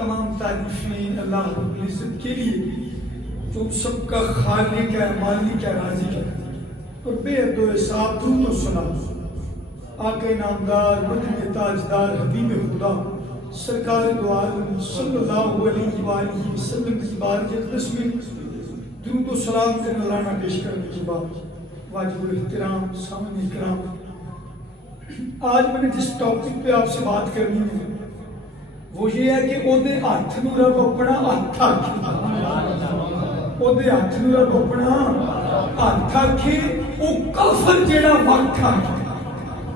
تمام تعریفیں اللہ رب العزت کے لیے جو سب کا خالق ہے، مالک ہے، رازق ہے، اور بے حد و حساب درود و سلام آقا نامدار مدنی تاجدار حبیب خدا سرکار دو عالم صلی اللہ علیہ وآلہ وسلم کی بارگاہ اقدس میں درود و سلام کا نذرانہ پیش کرنے کے بعد واجب الاحترام سامعین کرام، آج میں نے جس ٹاپک پہ آپ سے بات کرنی ہے وہ یہ ہے کہ اودے ہاتھ نوں رب اپنا ہاتھ آکھے، اودے ہاتھ نوں رب اپنا ہاتھ آکھے، او کافر جیڑا وقت آکھے،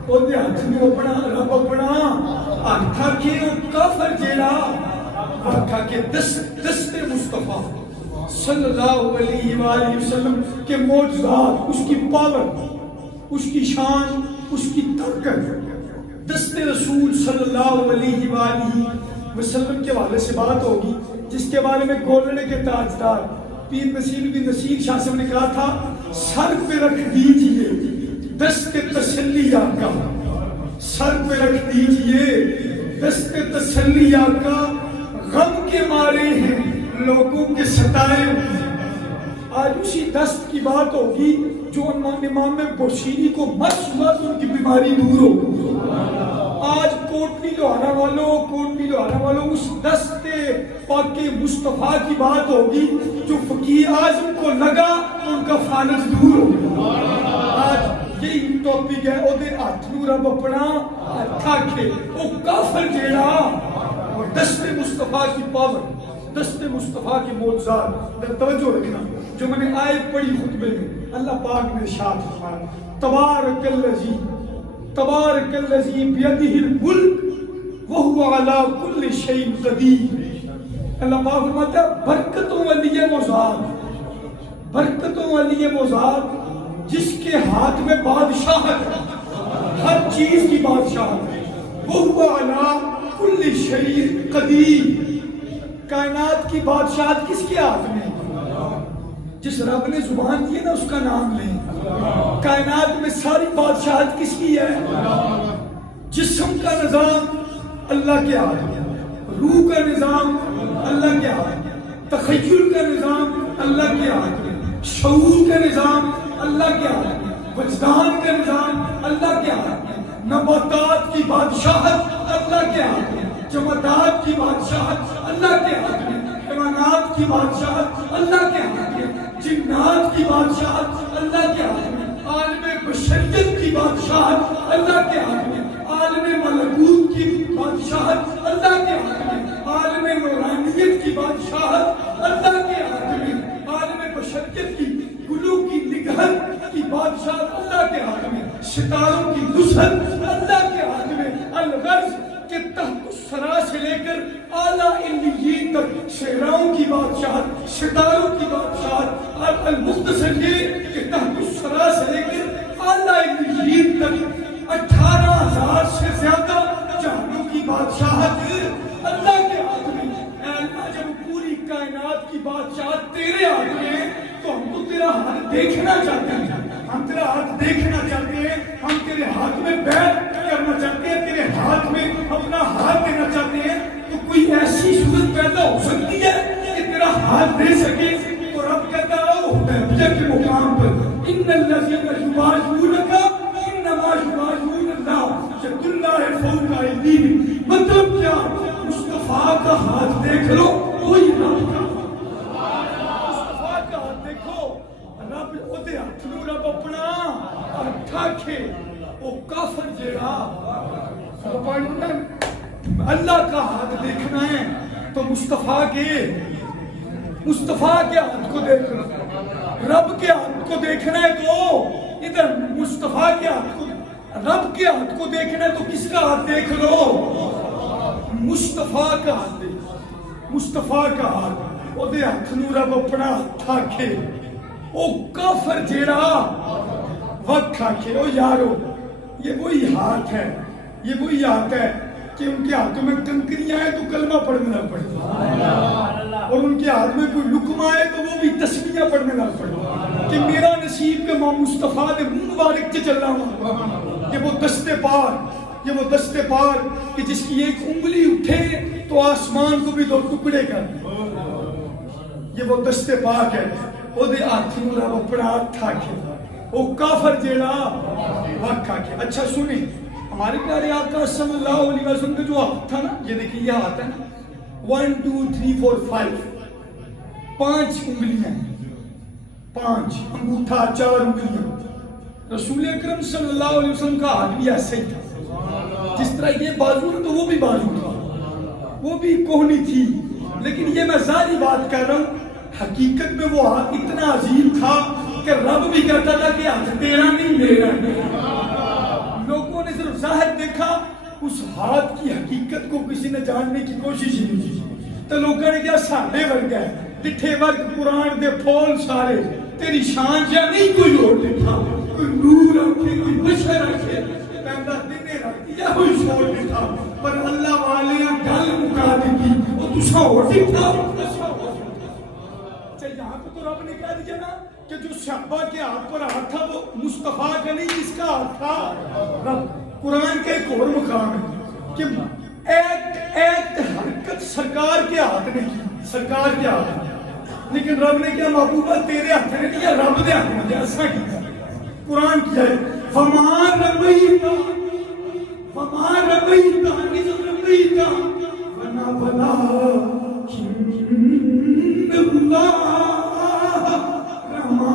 اودے ہاتھ نوں اپنا رب اپنا ہاتھ آکھے، او کافر جیڑا وقت آکھے۔ دست مصطفیٰ صلی اللہ علیہ وآلہ وسلم کے معجزات، اس کی پاور، اس کی شان، اس کی طاقت، دست رسول صلی اللہ علیہ وآلہ وسلم کے حوالے سے بات ہوگی، جس کے بارے میں گولڑے کے تاجدار پیر نصیر بن نصیر شاہ صاحب نے کہا تھا، سر پہ رکھ دیجئے دست تسلی آقا، سر پہ رکھ دیجئے دست تسلی آقا، غم کے مارے ہیں لوگوں کے ستائے ہوئے۔ آج اسی دست کی بات ہوگی جو امام بوشیری کو مس ہوا تو ان کی بیماری دور ہو۔ آج کوٹلی لوہارا والوں اس دست پاک مصطفیٰ کی بات ہوگی جو فقیر اعظم کو لگا تو ان کا فالج دور ہو۔ آج یہی ٹاپک ہے، اودے ہاتھ نوں رب اپنا ہاتھ آکھے، او کافر جیڑا، اور دست مصطفیٰ کی پاور، دست مصطفیٰ کے معجزات، توجہ رکھنا جو میں نے آیت پڑھی خطبے میں، اللہ پاک نے ارشاد فرمایا، تبارک الذی بیدہ الملک وہو علی کل شیء قدیر۔ اللہ پاک فرماتا ہے برکتوں والی ہے وہ ذات، برکتوں والی ہے وہ ذات جس کے ہاتھ میں بادشاہت ہے، ہر چیز کی بادشاہت ہے، وہو علی کل شیء قدیر۔ کائنات کی بادشاہت کس کے ہاتھ میں؟ جس رب نے زبان دی ہے نا اس کا نام لیں۔ کائنات میں ساری بادشاہت کس کی ہے؟ جسم کا نظام اللہ کے ہاتھ میں، روح کا نظام اللہ کے ہاتھ میں، تخیل کا نظام اللہ کے ہاتھ میں، شعور کا نظام اللہ کے ہاتھ میں، وجدان کا نظام اللہ کے ہاتھ میں، نباتات کی بادشاہت اللہ کے ہاتھ میں، جمادات کی بادشاہت اللہ کے ہاتھ میں، حیوانات کی بادشاہت اللہ کے ہاتھ میں، جنات کی بادشاہت اللہ کے ہاتھ میں، عالم بشریت کی بادشاہت اللہ کے ہاتھ میں، عالم ملکوت کی بادشاہت اللہ کے ہاتھ میں، عالم نورانیت کی بادشاہت اللہ کے ہاتھ میں، عالم بشریت کی گلو کی نگہت کی بادشاہت اللہ کے ہاتھ میں، ستاروں کی نصرت اللہ کے ہاتھ میں، الغرض کہ تحت الثری سے لے کر اعلیٰ علیین تک صحراؤں کی بادشاہت، ستاروں کی بادشاہت، اور المختصر یہ کہ تحت الثری سے لے کر اعلیٰ علیین تک 18,000 سے زیادہ جہانوں کی بادشاہت اللہ کے ہاتھ میں۔ اے اللہ جب پوری کائنات کی بادشاہت تیرے ہاتھ میں ہے تو ہم تو تیرا ہاتھ دیکھنا چاہتے ہیں، ہم تیرا ہاتھ دیکھنا چاہتے ہیں، ہم تیرے ہاتھ میں بیعت کرنا چاہتے ہیں، تیرے ہاتھ میں اپنا ہاتھ دینا چاہتے ہیں۔ تو کوئی ایسی صورت پیدا ہو سکتی ہے کہ تیرا ہاتھ دے سکے؟ تو رب کہتا ہے حدیبیہ کے مقام پر ان الذین یبایعونک انما یبایعون اللہ ید اللہ فوق ایدیہم۔ مطلب کیا؟ مصطفیٰ کا ہاتھ دیکھ لو، وہی رب کا مصطفیٰ کا ہاتھ دیکھو، رب اودے ہاتھ نوں رب اپنا ہاتھ آکھے، او کافر جیڑا اللہ کا ہاتھ دیکھنا ہے تو مصطفیٰ کے ہاتھ کو دیکھنا، رب کے ہاتھ کو دیکھنا ہے تو ادھر مصطفیٰ کے ہاتھ کو، رب کے ہاتھ کو دیکھنا ہے تو کس کا ہاتھ دیکھ لو؟ مصطفیٰ کا ہاتھ دیکھ، مصطفیٰ کا ہاتھ، اودے ہاتھ نوں رب اپنا ہاتھ آکھے، او کافر جیڑا وقت آکھے۔ او یارو یہ وہی ہاتھ ہے، یہ وہی ہاتھ ہے کہ ان کے ہاتھوں میں کنکریاں ہیں تو کلمہ پڑھنا پڑے، اور ان کے ہاتھ میں کوئی لقمہ ہے تو وہ بھی تسبیح پڑھنا پڑے، کہ میرا نصیب کے مصطفیٰ دے منہ مبارک سے چل رہا ہوں کہ وہ دست پاک یہ وہ دست پاک کہ جس کی ایک انگلی اٹھے تو آسمان کو بھی 2 ٹکڑے کر دے. یہ وہ دست پاک ہے. وہ دے ہاتھ نوں رب اپنا ہاتھ تھا کے وہ کافر جیڑا وقا کے. اچھا سنیں ہمارے پیارے آقا صلی اللہ علیہ وسلم کا جو ہاتھ تھا نا، یہ دیکھیں یہ ہاتھ ہے نا 1 2 3 4 5 5 انگلیاں، 5 انگوٹھا 4 انگلیاں. رسول اکرم صلی اللہ علیہ وسلم کا ہاتھ بھی ایسے ہی تھا. جس طرح یہ بازو ہے تو وہ بھی بازو تھا، وہ بھی کوہنی تھی. لیکن یہ میں ظاہری بات کر رہا ہوں، حقیقت میں وہ ہاتھ اتنا عظیم تھا کہ رب بھی کہتا تھا کہ ہاتھ تیرا نہیں میرا. لوگوں نے صرف ظاہر دیکھا، اس ہاتھ کی حقیقت کو کسی نے جاننے کی کوشش نہیں کی. تو لوگوں نے کیا ساڈے ورگا ہے ڈٹھے ورگ قرآن دے پھول سارے، تیری شان جا نہیں کوئی اور دیکھا، کوئی نور رکھے کوئی بشر رکھے پیدا دینے رکھتی یا کوئی شور دیکھا. پر اللہ والے گل مکا دیتی وہ تسا ہو دیکھا. اچھا یہاں پہ تو رب نے کہہ دیا نا کہ جو صحابہ کے ہاتھ پر ہاتھ تھا وہ مصطفیٰ کا نہیں، کس کا ہاتھ تھا؟ رب. قرآن کا ایک اور مقام ہے کہ ایک حرکت سرکار کے ہاتھ نے کی، سرکار کے ہاتھ نے. لیکن رب نے کیا محبوبہ تیرے ہاتھ نے کیا، رب دے ہاتھ نے کیا. ایسا کیا قرآن کیا ہے فَمَا رَمَيْتَ وَمَا رَمَيْتَ إِذْ رَمَيْتَ وَلَكِنَّ اللَّهَ رَمَى.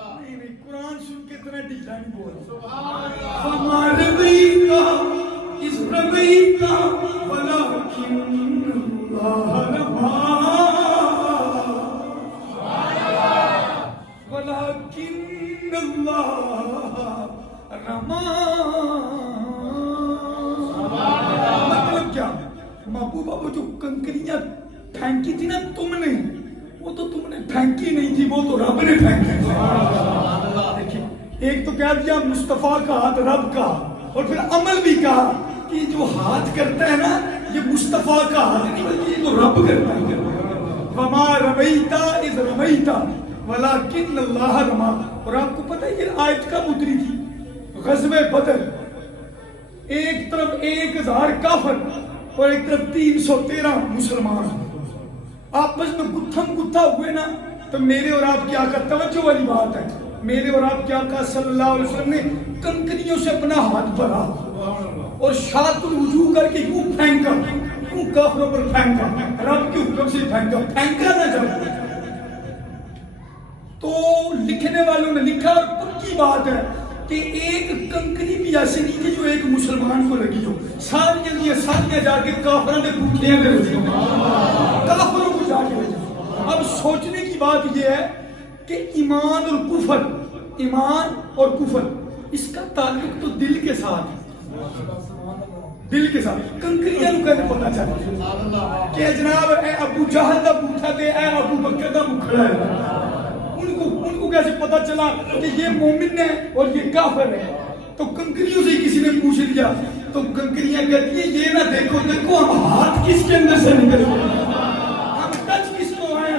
نہیں قرآن سن کے اتنا ڈھیلا نہیں بولا. فَمَا رَمَيْتَ إِذْ رَمَيْتَ وَلَكِنَّ اللَّهَ رَمَى. وَلَكِنَّ اللَّهَ رَمَى. مطلب کیا محبوبہ وہ جو کنکریاں پھینکی تھی نا تم نے، وہ تو تم نے پھینکی نہیں تھی، وہ تو رب نے پھینکی تھی. دیکھیں ایک تو کہہ دیا مصطفیٰ کا ہاتھ رب کا، اور پھر عمل بھی کہا کہ جو ہاتھ کرتا ہے نا یہ مصطفیٰ کا ہاتھ نہیں بلکہ یہ تو رب کرتا ہے. وَمَا رَمَيْتَ إِذْ رَمَيْتَ وَلَكِنَّ اللَّهَ رَمَى. اور آپ کو پتہ ہے یہ آیت کب اتری تھی؟ غزوہ بدر. ایک طرف 1000 کافر اور ایک طرف 313 مسلمان آپس میں گتھم گتھا ہوئے نا. تو میرے اور آپ کی آقا توجہ والی بات ہے، میرے اور آپ کی آقا صلی اللہ علیہ وسلم نے کنکریوں سے اپنا ہاتھ بھرا اور شاط الوجوہ کر کے یوں پھینکا، یوں کافروں پر پھینکا، رب کے حکم سے پھینکا نہ جب. تو لکھنے والوں نے لکھا اور پکی بات ہے کہ ایک کنکری بھی ایسی نہیں تھی جو ایک مسلمان کو لگی ہو. ساریاں جا کے کافروں نے بوٹیاں دے رہی کافروں کو جا کے. اب سوچنے کی بات یہ ہے کہ ایمان اور کفر اس کا تعلق تو دل کے ساتھ ہے، دل کے ساتھ. کنکریاں نو کہنے پتہ چلا کہ جناب اے ابو جہل دا بوٹا تے اے ابو بکر دا مکھڑا ہے. ان کو کیسے پتا چلا کہ یہ مومن ہے اور یہ کافر ہے؟ تو کنکریوں سے کسی نے پوچھ لیا تو کنکریاں کہتی ہیں یہ نہ دیکھو ہم ہاتھ کس کے اندر سے نکل ہم ٹچ کس کو آئے.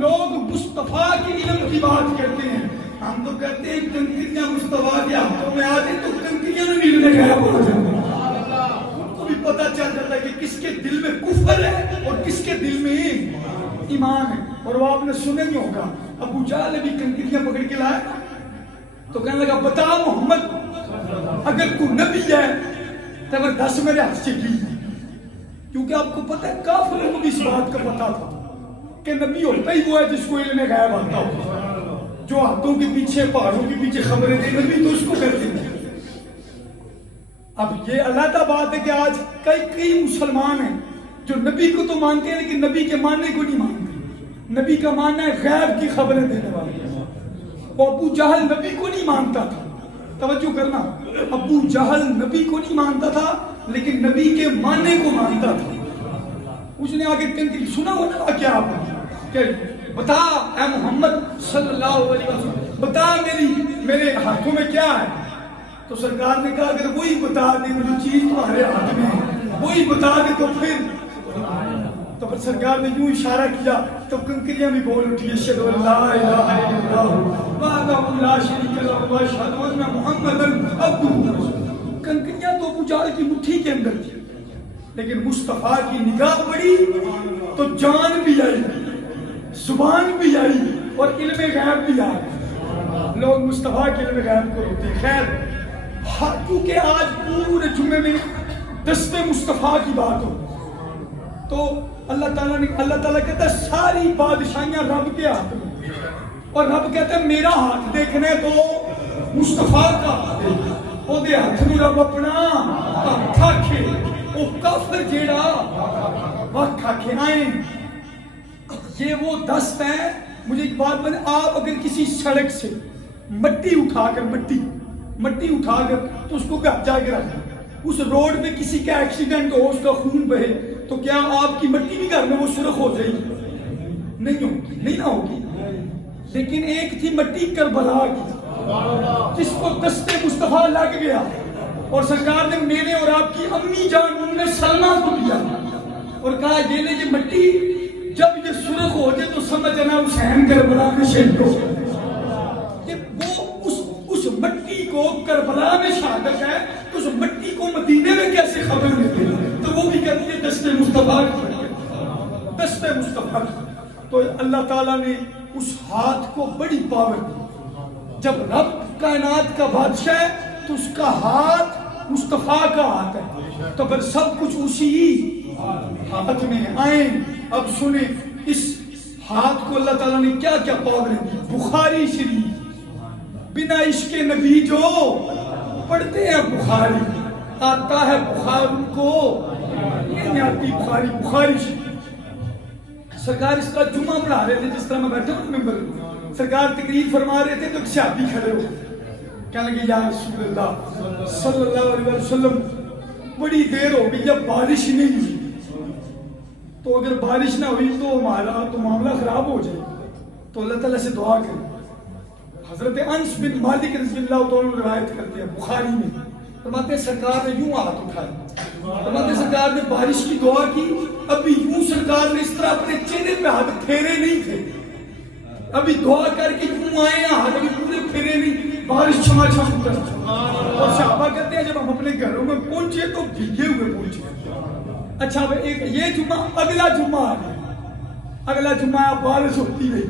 لوگ مصطفیٰ کے علم کی بات کرتے ہیں، ہم تو کہتے ہیں کنکریاں مصطفیٰ کے ہاتھوں میں آتے تو کنکریاں میں ملنے گیا بول جاتے ہیں. ان کو بھی پتا چل جاتا ہے کہ کس کے دل میں کفر ہے اور کس کے دل میں ایمان ہے. اور وہ آپ نے سنے نہیں ہوگا ابو جہل نے بھی کنکریاں پکڑ کے لایا تو کہنے لگا بتا محمد اگر تو نبی ہے تو اگر 10 میرے ہاتھ سے کی. کیونکہ آپ کو پتہ ہے کافروں کو بھی اس بات کا پتا تھا کہ نبی ہوتا ہی وہ ہے جس کو علم غیب آتا ہو، جو ہاتھوں کے پیچھے پہاڑوں کے پیچھے خبریں دے نبی تو اس کو کرتے ہیں. اب یہ علیحدہ بات ہے کہ آج کئی مسلمان ہیں جو نبی کو تو مانتے ہیں لیکن نبی کے ماننے کو نہیں مانتے. نبی کا ماننا ہے غیب کی خبریں دینے والے. وہ ابو جہل نبی کو نہیں مانتا تھا، توجہ کرنا، ابو جہل نبی کو نہیں مانتا تھا لیکن نبی کے ماننے کو مانتا تھا. اس نے آگے کنکری سنا ہونا کیا آپ کہ بتا اے محمد صلی اللہ علیہ وسلم بتا میرے ہاتھوں میں کیا ہے. تو سرکار نے کہا اگر وہی بتا دے جو چیز تمہارے ہاتھ میں ہے وہی بتا دے تو پھر تو پھر سرکار نے یوں اشارہ کیا تو کنکریاں بھی بول اٹھی اشہد ان لا الہ الا اللہ وحدہ لا شریک لہ واشہد ان محمدا عبدہ ورسولہ. کنکریاں تو ابو جہل کی مٹھی کے اندر تھی، لیکن مصطفیٰ کی نگاہ پڑی تو جان بھی آئی، زبان بھی آئی اور علم غیب بھی آ گیا. لوگ مصطفیٰ کے علم غیب کو روتے ہیں. خیر، کیونکہ آج پورے جمعے میں دست مصطفیٰ کی بات ہو تو اللہ تعالیٰ کہتا ہے ساری بادشاہیاں رب کے ہاتھ میں، اور رب کہتا ہے میرا ہاتھ دیکھنے تو مصطفیٰ کا ہاتھ دیکھ. وہ دے ہاتھ میں رب اپنا ہاتھ آکھے، وہ کافر جیڑا وقت آکھے آئیں. یہ وہ دست ہے. مجھے ایک بات بنے، آپ اگر کسی سڑک سے مٹی اٹھا کر تو اس کو گھر جا کے رکھیں، اس روڈ میں کسی کا ایکسیڈنٹ ہو، اس کا خون بہے، تو کیا آپ کی مٹی بھی گھر میں وہ سرخ ہو جائے گی؟ نہیں ہوگی، نہیں نہ ہوگی. لیکن ایک تھی مٹی کربلا کی جس کو دست مصطفیٰ لگ گیا، اور سرکار نے میرے اور آپ کی امی جان ام سلمہ کو دیا اور کہا یہ لے یہ مٹی، جب یہ سرخ ہو جائے تو سمجھنا حسین کربلا میں شہید ہو گئے. وہ اس مٹی کو کربلا میں شہادت ہے، تو اس مٹی کو مدینے میں کیسے خبر ملتی؟ تو وہ بھی کہتی ہے دست مصطفیٰ کی، دست مصطفیٰ کی. تو اللہ تعالیٰ نے اس ہاتھ کو بڑی پاور دی. جب رب کائنات کا بادشاہ ہے تو اس کا ہاتھ مصطفیٰ کا ہاتھ ہے، تو پھر سب کچھ اسی ہاتھ میں. آئیں اب سنیں اس ہاتھ کو اللہ تعالیٰ نے کیا کیا پاور دی. بخاری شریف، بنا عشق نبی جو پڑھتے ہیں بخاری، آتا ہے بخار ان کو نہیں آتی بخاری. بخاری شریف سرکار اس کا جمعہ پڑھا رہے تھے، جس طرح میں بیٹھا ہوں ممبر میں، سرکار تقریر فرما رہے تھے تو ایک صحابی کھڑے ہو کہنے لگے یا رسول اللہ صلی اللہ علیہ وسلم بڑی دیر ہو گئی، اب بارش نہیں ہوئی، تو اگر بارش نہ ہوئی تو ہمارا تو معاملہ خراب ہو جائے، تو اللہ تعالیٰ سے دعا کریں. حضرت انس بن مالک رضی اللہ عنہ روایت کرتے ہیں بخاری میں، فرماتے ہیں سرکار نے یوں ہاتھ اٹھائے، فرماتے ہیں سرکار نے بارش کی دعا کی، ابھی یوں سرکار نے اس طرح اپنے چہرے پہ ہاتھ پھیرے نہیں تھے، ابھی دعا کر کے یوں آئے ہیں ہاتھ ابھی پورے پھیرے نہیں، بارش چھما چھم کر. اور صحابہ کہتے ہیں جب ہم اپنے گھروں میں پہنچے تو بھیگے ہوئے پہنچے. اچھا ایک یہ جمعہ، اگلا جمعہ آ گیا، اگلا جمعہ بارش ہوتی رہی.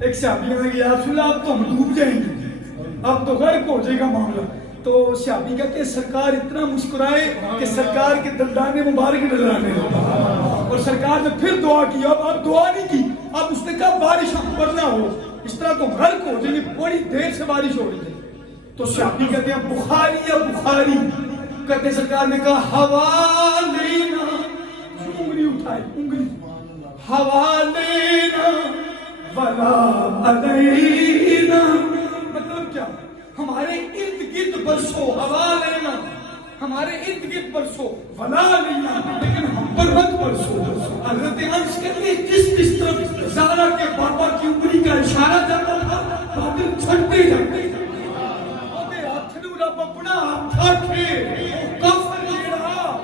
ایک صحابی کہنے لگے یا رسول اللہ اب تو ہم ڈوب جائیں گے، اب تو غرق ہو جائے گا معاملہ. تو صحابی کہتے ہیں سرکار اتنا مسکرائے کہ سرکار کے دندان مبارک نظر آنے لگے، اور سرکار نے پھر دعا کی. اب دعا نہیں کی، اب اس نے کہا بارش ہم پر نہ ہو، اس طرح تو غرق ہو جائیں گے، بڑی دیر سے بارش ہو رہی ہے. تو صحابی کہتے ہیں بخاری یا بخاری، کہتے سرکار نے کہا ہوا لینا، انگلی اٹھائی، انگلی ہوا لینا ولا علینا. مطلب کیا؟ ہمارے ارد گرد برسو، ہوا لینا ہمارے ارد گرد برسو، ولا لینا لیکن ہم پر مت برسو. حضرت انس کہتے ہیں جس طرف زہرا کے بابا کی انگلی کا اشارہ جاتا تھا بادل چھٹتے جاتے تھے. ہاتھ نو رب اپنا ہاتھ آکھے، وہ کافر جیڑا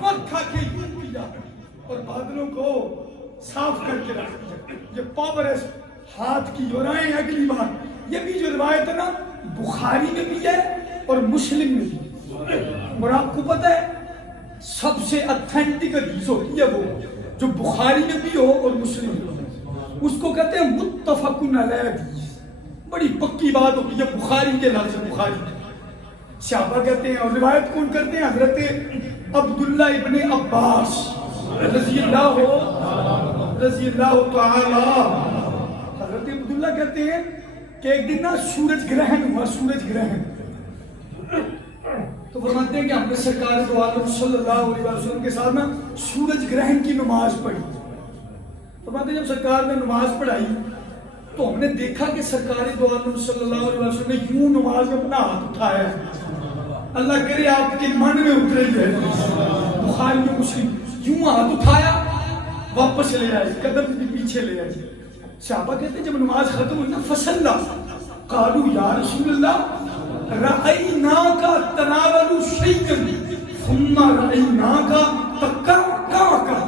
وقت آکھے یوں کیا اور بادلوں کو صاف کر کے رکھ دیا. یہ پاور ہے ہاتھ کی. اور آئیں اگلی بات، یہ بھی جو روایت ہے نا بخاری میں بھی ہے اور مسلم میں بھی، اور آپ کو پتہ ہے سب سے اتھینٹک حدیث ہوتی ہے وہ جو بخاری میں بھی ہو اور مسلم میں ہو، اس کو کہتے ہیں متفق علیہ حدیث. بڑی پکی بات ہوتی ہے بخاری کے لفظ بخاری. صحابہ کہتے ہیں اور روایت کون کرتے ہیں؟ حضرت عبداللہ ابن عباس رضی اللہ تعالی. حضرت عبداللہ کہتے ہیں کہ ایک دن نا سورج گرہن ہوا، سورج گرہن. تو فرماتے ہیں کہ ہم نے سرکار دو عالم صلی اللہ علیہ وسلم کے ساتھ نا سورج گرہن کی نماز پڑھی. فرماتے ہیں جب سرکار نے نماز پڑھائی تو ہم نے دیکھا کہ سرکار دو عالم صلی اللہ علیہ وسلم نے یوں نماز میں اپنا ہاتھ اٹھایا ہے. اللہ کرے آپ کے من میں اترے ہے. بخاری میں مسلم یوں ہاتھ اٹھایا واپس لے آئے، قدم بھی پیچھے لے آئے. صحابہ کہتے ہیں جب نماز ختم ہوئی نا فصلا قالوا یا رسول اللہ رأیناک تناول شیئا ثم رأیناک تقعقع.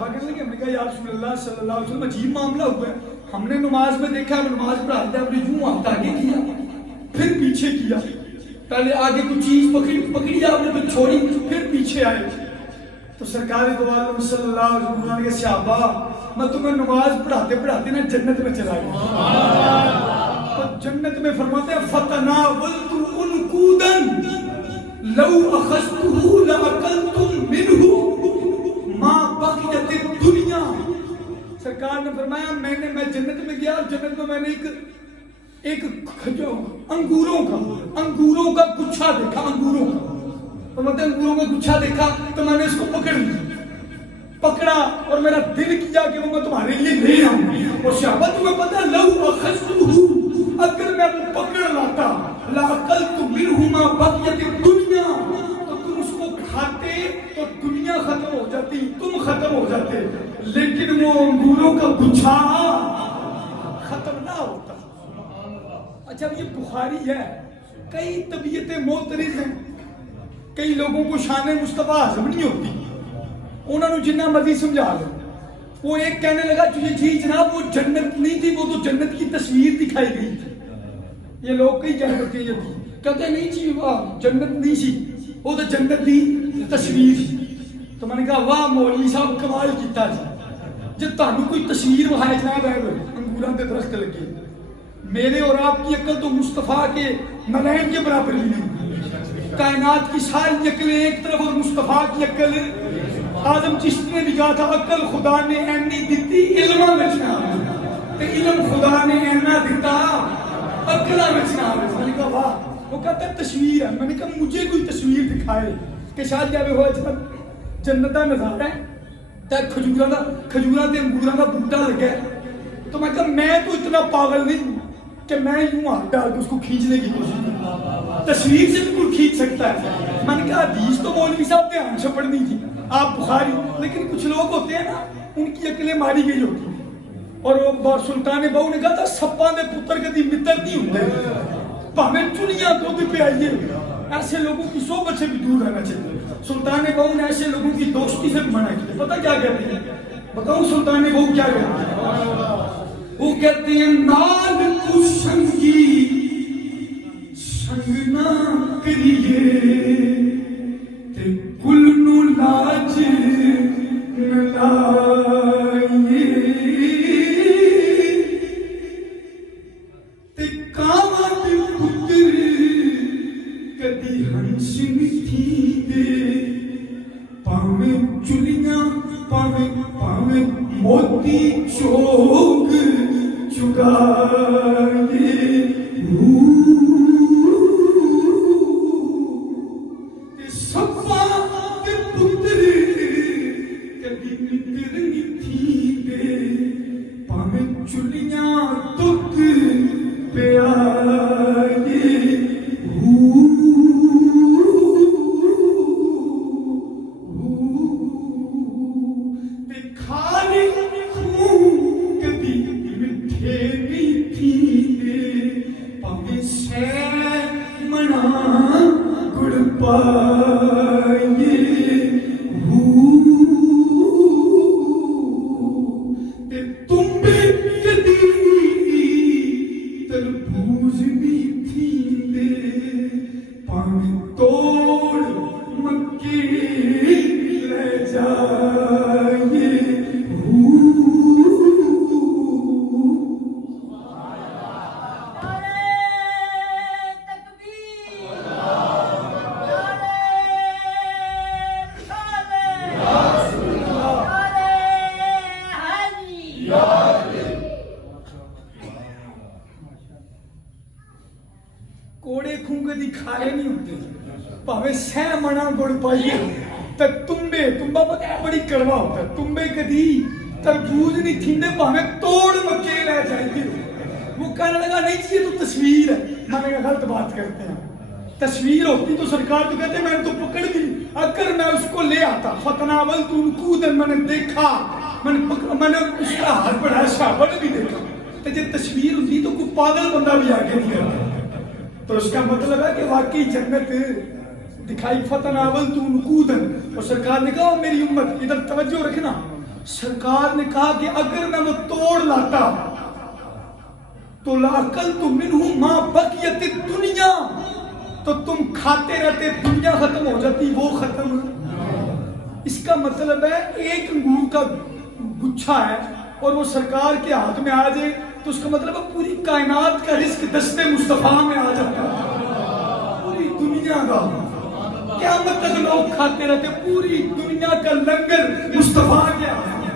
صحابہ کہنے لگے, ہم نے کہا یا رسول اللہ صلی اللہ علیہ وسلم عجیب معاملہ ہوا ہے, ہم نے نماز میں دیکھا ہم نماز پڑھاتے ہیں, آپ نے یوں ہاتھ آگے کیا پھر پیچھے کیا, پہلے آگے کوئی چیز پکڑی آپ نے پھر چھوڑی پھر پیچھے آئے. تو سرکار دو عالم صلی اللہ علیہ وسلم کے صحابہ میں تمہیں نماز پڑھاتے پڑھاتے نا جنت میں چلا گیا. تو جنت میں فرماتے ہیں فتناولت عنقوداً لو اخذته لاکلتم منه ما بقیت الدنیا. سرکار نے فرمایا میں جنت میں گیا اور جنت میں نے ایک انگوروں کا گچھا دیکھا, انگوروں کا گچھا دیکھا تو میں نے اس کو پکڑا اور میرا دل کیا کہ وہ میں تمہارے لیے لے آؤں. اور صحابہ تمہیں پتا لو اخذته, اگر میں وہ پکڑ لاتا لاکلت منہ ما بقیت الدنیا, تو تم اس کو کھاتے تو دنیا ختم ہو جاتی, تم ختم ہو جاتے, لیکن وہ انگوروں کا گچھا ختم نہ ہوتا. اچھا یہ بخاری ہے, کئی طبیعتیں معترض ہیں, کئی لوگوں کو شان مصطفیٰ ہضم نہیں ہوتی, انہوں نے جنہ مرضی سمجھا لو. وہ ایک کہنے لگا جی جناب وہ جنت نہیں تھی, وہ تو جنت کی تصویر دکھائی گئی تھی. یہ لوگ کئی کہتے ہیں یہ کہتے ہیں نہیں جی واہ جنت نہیں سی, وہ تو جنت کی تصویر. تو میں نے کہا واہ مولوی صاحب کمال کیتا جی تمہیں کوئی تصویر وہاں جناب ہے انگوراں کے درخت لگے, میرے اور آپ کی عقل تو مصطفیٰ کے ملائم کے برابر بھی نہیں. کائنات کی ساری عقلیں ایک طرف اور مصطفیٰ کی عقل, آدم چشتی نے بھی کہا تھا عقل خدا نے اینی دیتی علم بچنا, تو علم خدا نے اینا دیتا عقل بچنا. میں نے کہا واہ, وہ کہتا ہے تصویر ہے. میں نے کہا مجھے کوئی تصویر دکھائے کہ شاید جب ہوا جنت کا نظارہ ہے کھجوراں تے انگوراں کا بوٹا لگا ہے, تو میں کہا میں تو اتنا پاگل نہیں کہ میں یوں ہاتھ ڈال کے اس کو کھینچنے کی کوشش کروں, تصویر سے بالکل کھینچ سکتا ہے. میں نے کہا حدیث تو مولوی صاحب دھیان سے پڑھنی تھی, آپ بخاری, لیکن کچھ لوگ ہوتے ہیں نا ان کی عقلیں ماری گئی ہوتی ہیں. اور سلطان بہو نے کہا تھا سپاں دے پتر کدی متر نہیں ہوتے, بھاویں چنیاں دودھ پہ آئیے. ایسے لوگوں کی صحبت سے بھی دور رہنا چاہیے. سلطان بہو نے ایسے لوگوں کی دوستی سے بھی منع کیا. پتہ کیا کہتے ہیں, بتاؤں سلطان بہو کیا کہتے ہیں, وہ کہتے ہیں نال کو سنگی سنگ نہ کریے تے کل نو لاج نہ لائیے, تے کاواں دے پتر کدی ہنس نہیں دے, پاویں چلیاں پاویں موتی چوک چگائے. سپا کے پتر کدی متر نہیں دے, پاویں چلیاں دکھ پہ آئے. کوڑے کھونگے دی کھائے نہیں ہوتے, پاوے سہ منا گڑ پائیے تک تمبا پتہ ہے بڑی کڑوا ہوتا ہے, تمبے کدی تربوز نہیں تھیندے پاوے توڑ مکے لے جائیں گے. وہ کہنے لگا نہیں جی یہ تو تصویر ہے. میں نے غلط بات کرتے ہیں, تصویر ہوتی تو سرکار تو کہتے ہیں میں نے تو پکڑ دی, اگر میں اس کو لے آتا فتناولت عنقوداً, میں نے دیکھا, میں نے اس کا ہاتھ بڑھایا, صحابہ نے بھی دیکھا, تو جب تصویر ہوتی تو کوئی پاگل بندہ بھی آگے نہیں کرتا. تو اس کا مطلب ہے کہ واقعی جنت دکھائی فتناولت عنقوداً. اور سرکار نے کہا میری امت ادھر توجہ رکھنا, سرکار نے کہا کہ اگر میں وہ توڑ لاتا تو لاکلت منہ ما بقیت الدنیا، تو تم کھاتے رہتے، دنیا ختم ہو جاتی، وہ ختم۔ اس کا مطلب ہے ایک انگور کا گچھا ہے اور وہ سرکار کے ہاتھ میں آ جائے تو اس کا مطلب ہے پوری کائنات کا رزق دست مصطفیٰ میں آ جاتا ہے، پوری دنیا کا۔ قیامت تک لوگ کھاتے رہتے، پوری دنیا کا لنگر مصطفیٰ کے ہاتھ میں،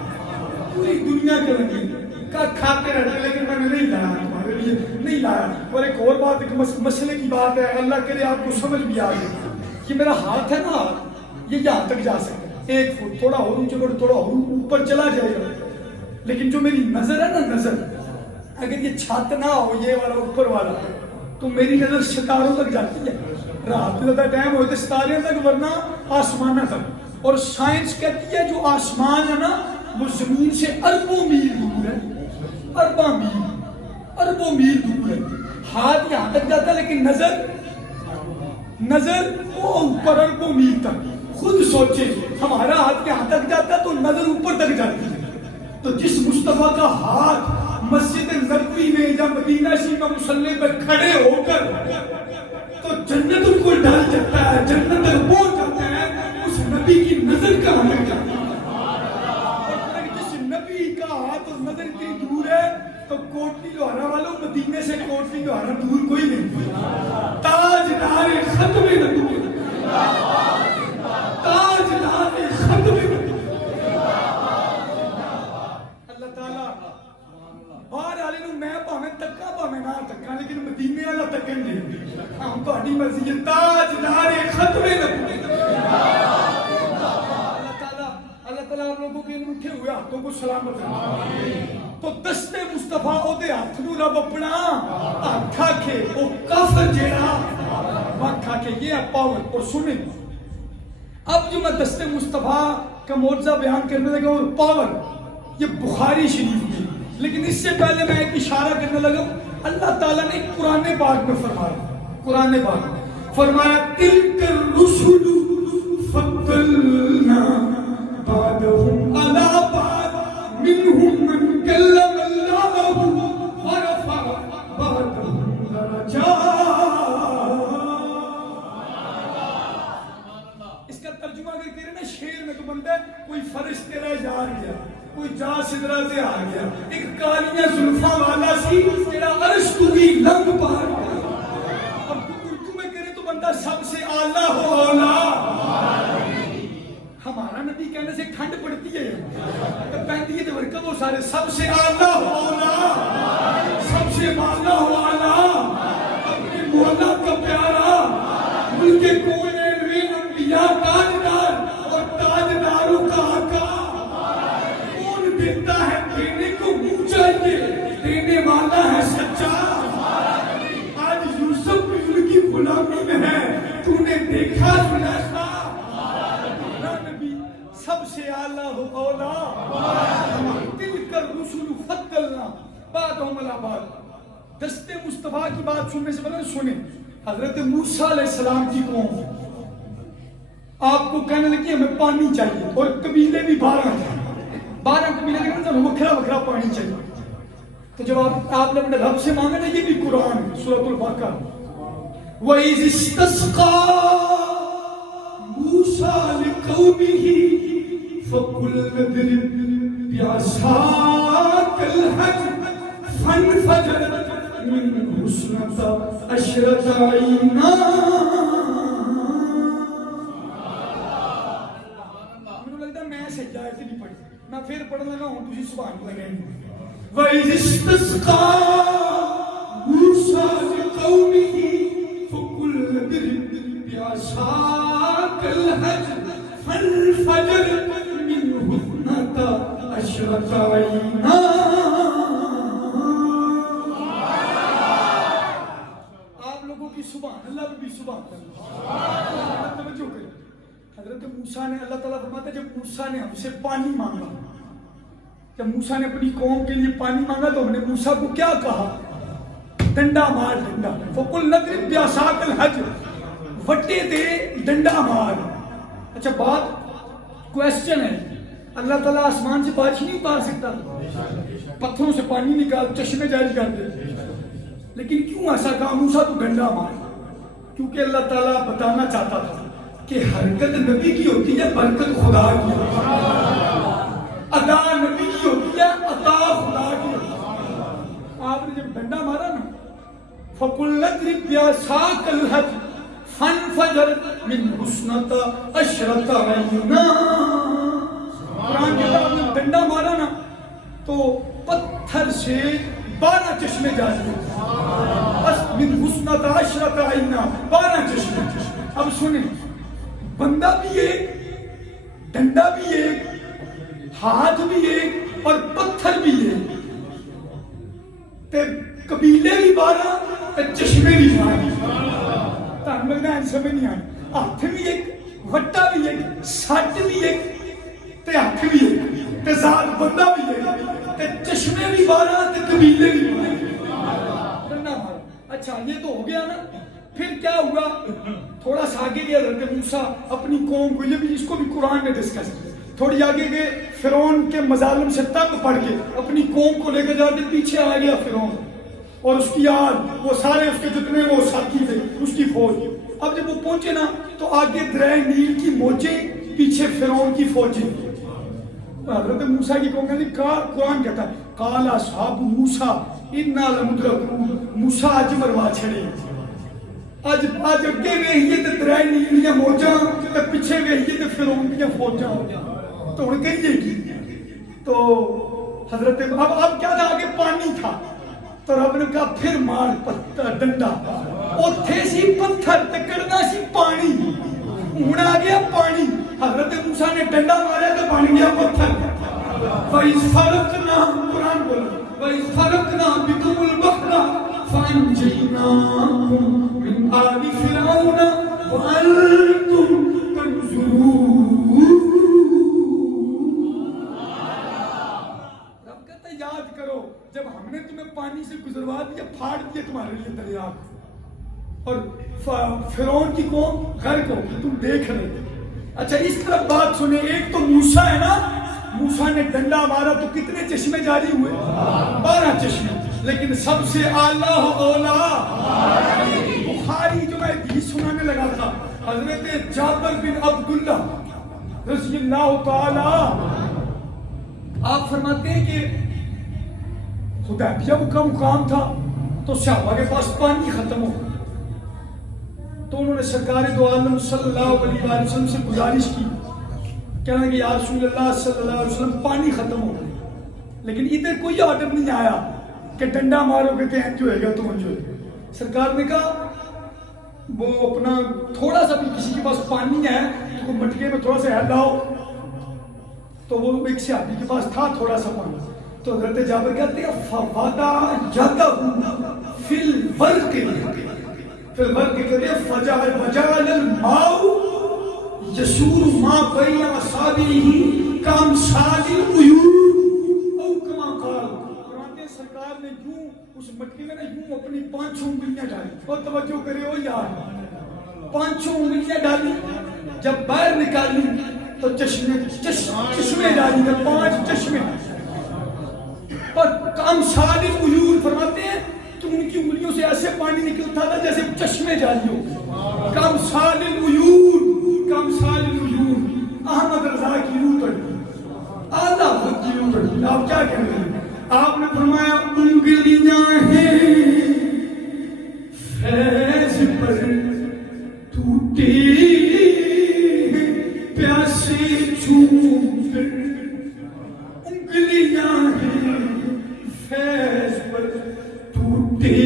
پوری دنیا کے لنگر کا کھاتے رہتے، لیکن میں نے نہیں لایا تمہارے لیے، نہیں لایا۔ اور ایک اور بات، ایک مسئلے کی بات ہے، اللہ کرے آپ کو سمجھ بھی آ گئی کہ میرا ہاتھ ہے نا، یہ یہاں تک جا سکتا ہے، 1 فٹ، تھوڑا اور اونچے بڑھ، تھوڑا اور اوپر چلا جائے گا، لیکن جو میری نظر ہے نا، نظر اگر یہ چھت نہ ہو، یہ والا اوپر والا، تو میری نظر ستاروں تک جاتی ہے، رات زیادہ ٹائم ہوتے ستارے تک، ورنہ آسمان تک۔ اور سائنس کہتی ہے جو آسمان ہے نا وہ زمین سے اربوں میل دور ہے، اربوں میل دور ہے۔ ہاتھ یہاں تک جاتا ہے لیکن نظر وہ اوپر اربوں میل تک۔ خود سوچے ہمارا ہاتھ یہاں تک جاتا تو نظر اوپر تک جاتی ہے، تو جس مصطفیٰ کا ہاتھ مسجد نبوی میں یا مدینہ شریف میں مصلی پر کھڑے ہو کر تو جنت ان کو ڈال جاتا ہے، جنت تک پہنچ جاتا ہے، اس نبی کی نظر کہاں تک جاتی ہے؟ اور جس نبی کا ہاتھ اور نظر اتنی دور ہے تو کوٹلی لوہارا والوں، مدینے سے کوٹلی لوہارا دور کوئی نہیں۔ تاجدار ختم نبوت، تاجدار ختم نبوت، اللہ تعالیٰ باہر والے نوں میں پاویں تکا پاویں نہ تکا، لیکن مدینے والا تکن نہیں، ہم تہاڈی مرضی ہے۔ تاجدار ختم نبوت، اللہ تعالیٰ آپ لوگوں کے اٹھے ہوئے ہاتھوں کو سلامت رکھے۔ تو دستے مصطفیٰ او دے ہاتھ نوں رب اپنا ہاتھ آکھے، او کافر جیڑا وقت آکھے، یہ ہے پاور۔ اور سنیں اب جو میں دستے مصطفیٰ کا معجزہ بیان کرنے لگا اور پاور، یہ بخاری شریف میں، لیکن اس سے پہلے میں ایک اشارہ کرنے لگا، اللہ تعالیٰ نے قرآن پاک میں فرمایا، قرآن پاک میں فرمایا تلک الرسل فضلنا بعضهم على بعض منهم من كلم الله ورفع بعضهم درجات۔ اس کا ترجمہ اگر کرے نا شعر میں تو بنتا ہے کوئی فرشتے رہ جا گیا، کوئی جا سدرا سے آ گیا، ایک کالیاں زلفاں والا سی تیرا عرش تو بھی لنگ پار گیا۔ اور اردو میں کرے تو بندہ سب سے اعلیٰ ہو اولا۔ ہمارا نبی کہنے سے ٹھنڈ پڑتی ہے، پہنتی ہے تو ورکہ وہ سارے سب سے اعلیٰ ہو اولا، سب سے بالا ہو اعلیٰ، اپنے مولا کا پیارا، ملک کون انبیاء تاجدار اور تاجداروں کا آقا۔ کون دیتا ہے دینے کو منہ چاہیے، دینے والا ہے سچا۔ آج یوسف بھی ان کی غلامی میں ہے، تو نے دیکھا زلیخا، سب سے اعلیٰ ہو اولا۔ تلک الرسل فضلنا بعضهم علی بعض۔ دست مصطفیٰ کی بات سننے سے پہلے سنیں، حضرت موسیٰ علیہ السلام کی قوم آپ کو کہنے لگی ہمیں پانی چاہیے، اور قبیلے بھی 12 تھے، 12 قبیلے کے اندر وکھرا وکھرا پانی چاہیے۔ تو جب آپ نے اپنے رب سے مانگا نا، یہ بھی قرآن ہے، سورۃ البقرہ، وَإِذِ اسْتَسْقَىٰ مُوسَىٰ لِقَوْمِهِ فَقُلْنَا اضْرِبْ بِعَصَاكَ الْحَجَرَ فَانْفَجَرَتْ مِنْهُ اثْنَتَا عَشْرَةَ عَيْنًا۔ مجھے لگتا ہے میں سجدہ ایسے نہیں پڑھی، میں پھر پڑھنے لگا ہوں، تجھے سبحان اللہ کہیں گے۔ وَإِذِ اسْتَسْقَىٰ مُوسَىٰ لِقَوْمِهِ فَقُلْنَا اضْرِبْ بِعَصَاكَ الْحَجَرَ فَانْفَجَرَتْ مِنْهُ اثْنَتَا عَشْرَةَ عَيْنًا۔ آپ لوگوں کی سبحان اللہ بھی سبحان اللہ، توجہ کریں۔ حضرت موسیٰ نے، اللہ تعالیٰ فرماتا ہے جب موسیٰ نے ہم سے پانی مانگا، جب موسیٰ نے اپنی قوم کے لیے پانی مانگا تو ہم نے موسیٰ کو کیا کہا؟ ڈنڈا مار، ڈنڈا۔ فَقُلْنَا اضْرِبْ بِعَصَاكَ الْحَجَرَ، وٹے دے ڈنڈا مار۔ اچھا بات کویسچن ہے، اللہ تعالیٰ آسمان سے بارش نہیں اتار سکتا؟ پتھروں سے پانی نکال چشمے جاری کر دے، لیکن کیوں ایسا کہا موسیٰ تو ڈنڈا مار؟ کیونکہ اللہ تعالیٰ بتانا چاہتا تھا کہ حرکت نبی کی ہوتی ہے، برکت خدا کی ہوتی ہے، ادا نبی کی ہوتی ہے، عطا خدا کی ہوتی ہے۔ آپ نے جب ڈنڈا مارا نا فَقُلْ اضْرِبْ بِعَصَاكَ الْحَجَرَ فَانْفَجَرَتْ مِنْهُ اثْنَتَا عَشْرَةَ عَيْنًا۔ قرآن کہتا ہے آپ نے ڈنڈا مارا نا تو پتھر سے 12 چشمے جاری ہوئے، بس مِنْهُ اثْنَتَا عَشْرَةَ عَيْنًا، 12 چشمے۔ اب سنیں، بندہ بھی ایک، ڈنڈا بھی ایک، ہاتھ بھی ایک اور پتھر بھی ایک، تے قبیلے بھی 12 تے چشمے بھی 12۔ تاں لگنا ہے سمجھ نہیں آئی، ہاتھ بھی ایک، وٹا بھی ایک، سٹ بھی ایک تے ہاتھ بھی ایک تے ذات بندہ بھی ایک تے چشمے بھی 12 تے قبیلے بھی 12۔ اچھا یہ تو ہو گیا نا، پھر کیا ہوا؟ تھوڑا سا آگے گیا حضرت موسیٰ اپنی قوم کو، یہ بھی اس کو بھی قرآن نے ڈسکس کیا، تھوڑی آگے گئے فرعون کے مظالم سے تنگ پڑ کے اپنی قوم کو لے کے جاتے، پیچھے آ گیا فرعون اور اس کی آل، وہ سارے اس کے جتنے وہ ساتھی تھے اس کی فوج۔ اب جب وہ پہنچے نا تو آگے دریا نیل کی موجیں، پیچھے فرعون کی فوجیں۔ حضرت موسیٰ کی قوم نے کہا، قرآن کہتا ہے قال اصحاب موسیٰ انا لمدرکون، موسیٰ اج مروا چھڑے، اج اگے ویکھیے تے دریا نیل دیاں موجاں تے پیچھے ویکھیے تے فرعون دیاں فوجاں، تو ہن کریے کی؟ تو حضرت اب کیا تھا؟ آگے پانی تھا، تو رب نے کہا پھر مار پتھر ڈنڈا، اوتھے سی پتھر تے کڑنا سی پانی، ہن آ گیا پانی۔ حضرت موسیٰ نے ڈنڈا مارا تو بن گیا پتھر۔ وَإِذْ فَرَقْنَا، قرآن بولو، وَإِذْ فَرَقْنَا بِكُمُ الْبَحْرَ فَأَنْجَيْنَاكُمْ مِنْ آلِ فِرْعَوْنَ وَأَنْتُمْ تَنْظُرُونَ۔ رب کہتا ہے یاد کرو جب ہم نے تمہیں پانی سے گزروا دیا، پھاڑ دیا تمہارے لیے دریا، اور فرعون کی قوم غرق ہو گئی، تم دیکھ رہے تھے۔ اچھا اس طرح بات سنیں، ایک تو موسیٰ ہے نا، موسیٰ نے ڈنڈا مارا تو کتنے چشمے جاری ہوئے؟ 12 چشمے، لیکن سب سے اعلیٰ اولا بخاری جو میں حدیث سنانے لگا تھا، حضرت جابر بن عبداللہ رضی اللہ تعالی، آپ فرماتے ہیں کہ حدیبیہ کا مقام تھا تو صحابہ کے پاس پانی ختم ہو، تو انہوں نے سرکار دو عالم صلی اللہ علیہ وسلم سے گزارش کی، کہنا کہ یا رسول اللہ صلی اللہ علیہ وسلم پانی ختم ہو گیا، لیکن ادھر کوئی آرڈر نہیں آیا کہ ڈنڈا مارو گے تو انجو ہے گا تو انجو ہے گا۔ سرکار نے کہا وہ اپنا تھوڑا سا بھی کسی کے پاس پانی ہے تو مٹکے میں تھوڑا سا ہلاؤ، تو وہ ایک صحابی کے پاس تھا تھوڑا سا پانی، تو حضرت جابر کہتے ہیں فَوَضَعَ يَدَهُ فِي الْبَرْقِ فَجَعَلَ الْمَاءُ يَسُورُ مَا بَيْنَ أَصَابِعِهِ كَأَمْثَالِ الْعُيُونِ او کما قال۔ قرآن کے سرکار نے یوں اس مٹکی میں یوں اپنی 5 انگلیاں ڈالی، اور توجہ کرے ہو یار، 5 انگلیاں ڈالی، جب باہر نکالی تو چشمے ڈالی تھے، 5 چشمے، اور کامثال العیون فرماتے ہیں کہ ان کی انگلیوں سے ایسے پانی نکلتا تھا جیسے چشمے جاری ہو، کامثال العیون، کامثال العیون۔ احمد رضا کی روح تڑپی، آدھا خود کی روح تڑپی۔ آپ کیا کہہ رہے ہیں؟ آپ نے فرمایا انگلیاں ہیں فیض پر ٹوٹی پیاسے چوم کر، انگلیاں ہیں فیض پر ٹوٹے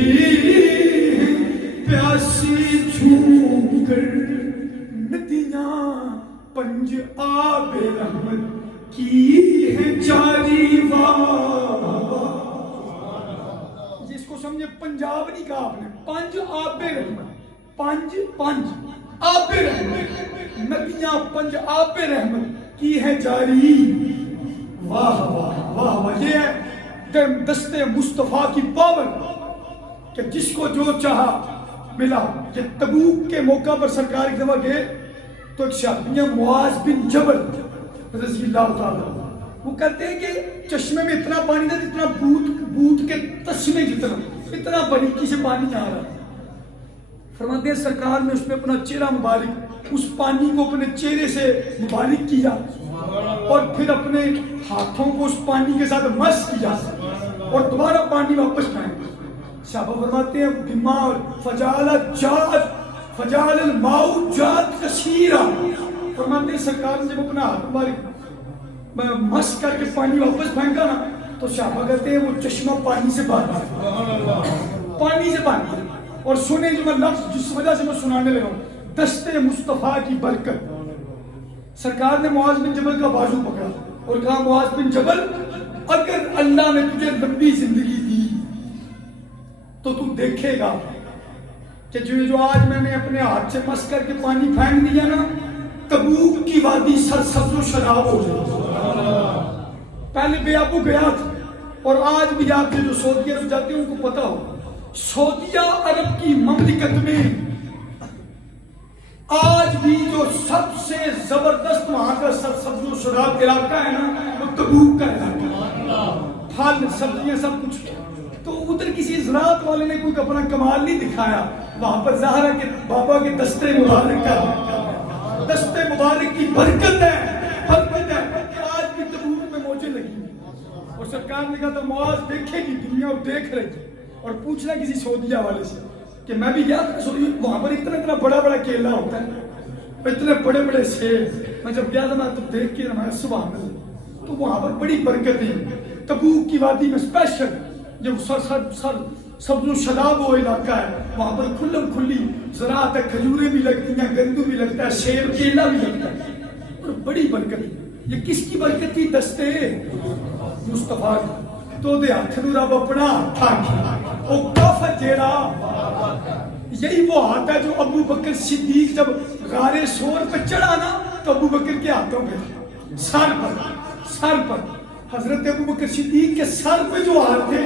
پیاسے چوم کر، ندیاں پنج آب رحمت کی ہے جاری جس کو سمجھے پنجاب نہیں کہا آپ نے، 5 آب رحمت، 5 آب رحمت، ندیاں 5 آب رحمت کی ہے جاری۔ واہ واہ واہ واہ، یہ ہے دست مصطفیٰ کی پاور کہ جس کو جو چاہا ملا۔ کہ تبوک کے موقع پر سرکار کی دفعہ گئے تو ایک صحابی معاذ بن جبل رضی اللہ تعالیٰ وہ کہتے ہیں کہ چشمے میں اتنا پانی تھا جتنا بوٹ کے تسمے جتنا، اتنا باریکی سے پانی آ رہا ہے. فرماتے ہیں سرکار نے اس میں اپنا چہرہ مبارک اس پانی کو اپنے چہرے سے مبارک کیا اور پھر اپنے ہاتھوں کو اس پانی کے ساتھ مس کیا اور دوبارہ پانی واپس پھینک. صحابہ فرماتے ہیں بیمار فجعل الماء جاد کثیرا. فرماتے ہیں سرکار نے جب اپنا ہاتھ مبارک مس کر کے پانی واپس پھینکا نا تو صحابہ کہتے ہیں وہ چشمہ پانی سے باہر، پانی سے باہر. اور سنیں جو میں لفظ جس وجہ سے میں سنانے لگا ہوں، دست مصطفیٰ کی برکت. سرکار نے معاذ بن جبل کا بازو پکڑا اور کہا معاذ بن جبل اگر اللہ نے تجھے لمبی زندگی دی تو تو دیکھے گا کہ جو آج میں نے اپنے ہاتھ سے مس کر کے پانی پھینک دیا نا، تبوک کی وادی سرسبز و شراب ہو جائے. پہلے بے آبو گیا تھا اور آج بھی آپ جو سعودی عرب جاتے ہیں ان کو پتا ہو، سعودیہ عرب کی مملکت میں آج بھی جو سب سے زبردست وہاں کا سبزی و شراب علاقہ ہے نا وہ تبوک کا علاقہ ہے. پھل سبزیاں سب کچھ. تو ادھر کسی زراعت والے نے کوئی اپنا کمال نہیں دکھایا، وہاں پر زہرا کے بابا کے دستے مبارک کا، دستے مبارک کی برکت ہے کہ آج بھی تبوک میں موجیں لگی. اور سرکار نے کہا تو معاذ دیکھے گی دنیا اور دیکھ رہی اور پوچھنا کسی سعودیہ والے سے کہ میں بھی یاد وہاں پر اتنا بڑا کیلا ہوتا ہے، اتنے بڑے سیب. میں جب گیا تھا نا تو دیکھ کے میں سبحان اللہ. تو وہاں پر بڑی برکتیں. تبوک کی وادی میں اسپیشل جو سبز و شاداب وہ علاقہ ہے، وہاں پر کھلم کھلی زراعت ہے، کھجوریں بھی لگتی ہیں، گندم بھی لگتا ہے، سیب کیلا بھی لگتا ہے اور بڑی برکت. یہ کس کی برکت تھی؟ دستے مصطفیٰ کی. تو دے ہاتھ نو رب اپنا ہاتھ او کف جیڑا، یہی وہ ہاتھ ہے جو ابو بکر صدیق جب غار سور پہ چڑھا نا تو ابو بکر کے ہاتھوں پہ سر پر حضرت ابو بکر صدیق کے سر پہ جو ہاتھ تھے،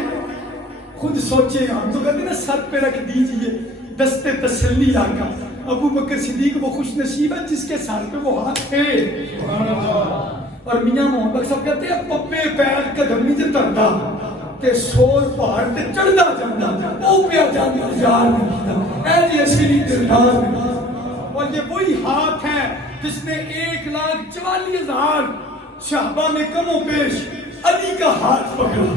خود سوچے. ہم تو کہتے ہیں نا سر پہ رکھ دیجئے دست تسلی آقا. ابو بکر صدیق وہ خوش نصیب ہے جس کے سر پہ وہ ہاتھ تھے. اور میاں محمد صاحب کہتے ہیں پپے پیر قدم نہیں تردا تے سور پہاڑ تے چڑھدا جاندا او پیا جاندا یار نہیں اے جی اصلی دلدار. اور یہ وہی ہاتھ ہے جس نے 1,44,000 صحابہ میں کم و بیش علی کا ہاتھ پکڑا.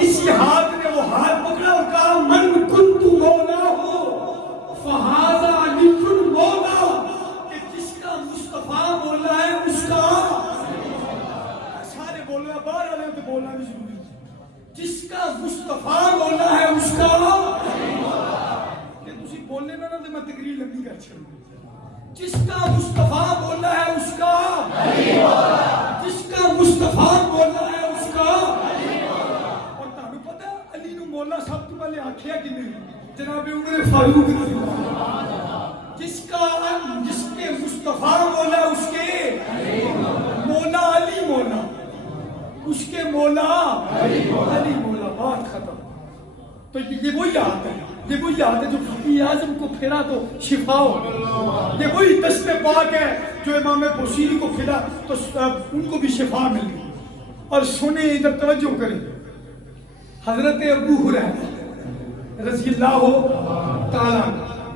اسی ہاتھ نے وہ ہاتھ پکڑا اور کہا من کنت مولا ہو فہذا علی مولا، کہ جس کا مصطفیٰ مولا ہے اس کا سارے بولنا باہر والے تو بولنا بھی ضروری ہے. جس کا مصطفیٰ مولا ہے اس کا یہ تسی بولنے نا تو میں تقریر لمبی کر چھڑوں. جس کا مصطفیٰ مولا ہے اس کا، جس کا مصطفیٰ مولا ہے اس کا. اور تانوں پتہ علی نو مولا سب تو پہلے آکھیا کہ نہیں؟ جناب عمر فاروق نے. جس کے مصطفیٰ مولا اس کے مولا علی مولا، اس کے مولا علی مولا. بات ختم. تو یہ وہی ہاتھ ہے، یہ وہی ہاتھ ہے جو فقیر اعظم کو پھیرا تو شفا ہو. یہ وہی دست پاک ہے جو امام بصیری کو پھیرا تو ان کو بھی شفا مل گئی. اور سنیں ادھر توجہ کریں، حضرت ابو ہریرہ رضی اللہ تعالیٰ،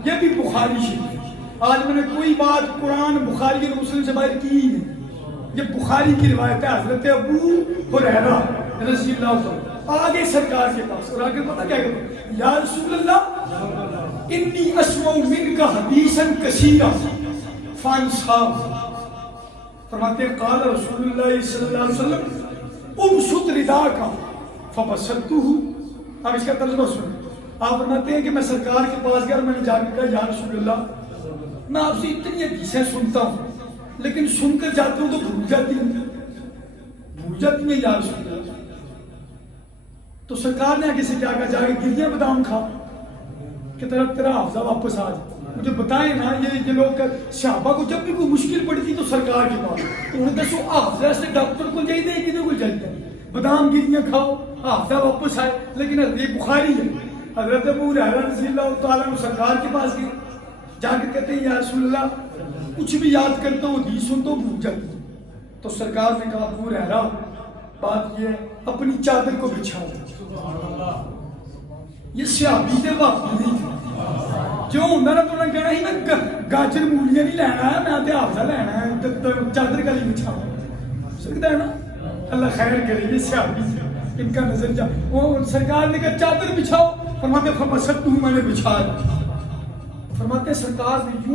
یہ بھی بخاری شریف. آج میں نے کوئی بات قرآن بخاری اور مسلم سے باہر کی نہیں، یہ بخاری کی روایت ہے. حضرت ابو ہریرہ رضی اللہ تعالیٰ آگے سرکار کے پاس اور آگے پتہ کیا کہتے ہیں؟ یا رسول اللہ انی اسمع منک حدیثا کثیرا فانصاب. فرماتے ہیں قال رسول اللہ صلی اللہ علیہ وسلم امسط رداک فبسطتہ. اب اس کا ترجمہ سنیں. آپ فرماتے ہیں کہ میں سرکار کے پاس گیا اور میں نے جا کے کہا یا رسول اللہ میں آپ سے اتنی حدیثیں سنتا ہوں لیکن سن کر جاتا ہوں تو بھول جاتی ہیں یا رسول اللہ. تو سرکار نے آگے سے کیا کہا؟ جا کے گریاں بادام کھا کہ تیرا حافظہ واپس آ جائے. مجھے بتائیں نا یہ لوگ صحابہ کو جب بھی کوئی مشکل پڑتی تو سرکار کے پاس تو انہیں دسو حافظہ سے ڈاکٹر کو جائے دے کدھر کو جائے بادام گریاں کھاؤ حافظہ واپس آئے. لیکن یہ بخاری ہے. حضرت ابو ہریرہ رضی اللہ تعالیٰ عنہ سرکار کے پاس گئے، جا کے کہتے ہیں یا رسول اللہ کچھ بھی یاد کرتا ہوں حدیث سنتا ہوں بھول جاتی ہوں. تو سرکار نے کہا ابو ہریرہ بات یہ ہے اپنی چادر کو بچھاؤ. یہ صحابی تھے واپی نہیں تھے. جو ہوں نا تو انہیں کہنا ہی میں گاجر مولیاں نہیں لینا ہے, میں حافظہ لینا ہے, چادر کا نہیں بچھاؤ. سکتا ہے نا, اللہ خیر کرے. یہ صحابی تھے, ان کا نظر جا. وہ سرکار نے کہا چادر بچھاؤ, فرماتے فمسکت ہوں, میں نے بچھایا. فرماتے سرکار نے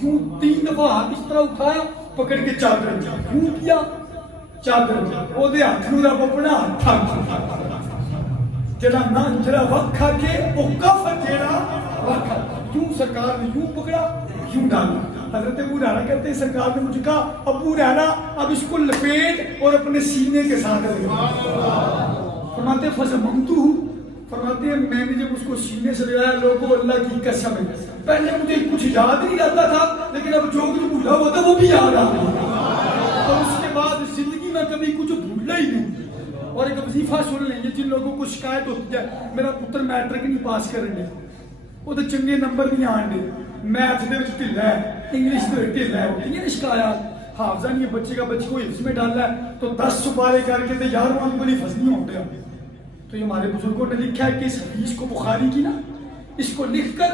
یوں 3 دفعہ ہاتھ اس طرح اٹھایا, پکڑ کے چادر یوں کیا, چادر وہ دے ہاتھ نو رب اپنا ہاتھ جڑا نہ جڑا وقت کھا کے وہ کف جڑا وقت یوں سرکار نے یوں پکڑا یوں ڈالا. حضرت ابو ہریرہ کہتے ہیں سرکار نے مجھے کہا ابو ہریرہ اب اس کو لپیٹ اور اپنے سینے کے ساتھ لگا. فرماتے فضممتہ, فرماتے ہیں میں نے جب اس کو سینے سے لگایا, لوگوں اللہ کی قسم ہے پہلے مجھے کچھ یاد نہیں آتا تھا, لیکن اب جو کچھ بھولا ہوا تھا وہ بھی یاد آ گیا. اور اس کے بعد زندگی میں کبھی کچھ بھولا ہی نہیں. اور ایک وظیفہ سن لیں, یہ جن لوگوں کو شکایت ہوتی ہے میرا پتر میٹرک نہیں پاس کرنے, وہ تو چنگے نمبر نہیں آنے, میتھ دے وچ ڈھلا ہے, انگلش دے وچ ڈھلا ہے, ہوتی ہے شکایات. حافظہ نہیں ہے بچے کا, بچے کو حفظ میں ڈالا ہے تو 10 سپارے کر کے تے 11واں کو نہیں حفظ نہیں ہوتے. تو یہ ہمارے بزرگوں نے لکھا ہے کہ اس حدیث کو بخاری کی نا, اس کو لکھ کر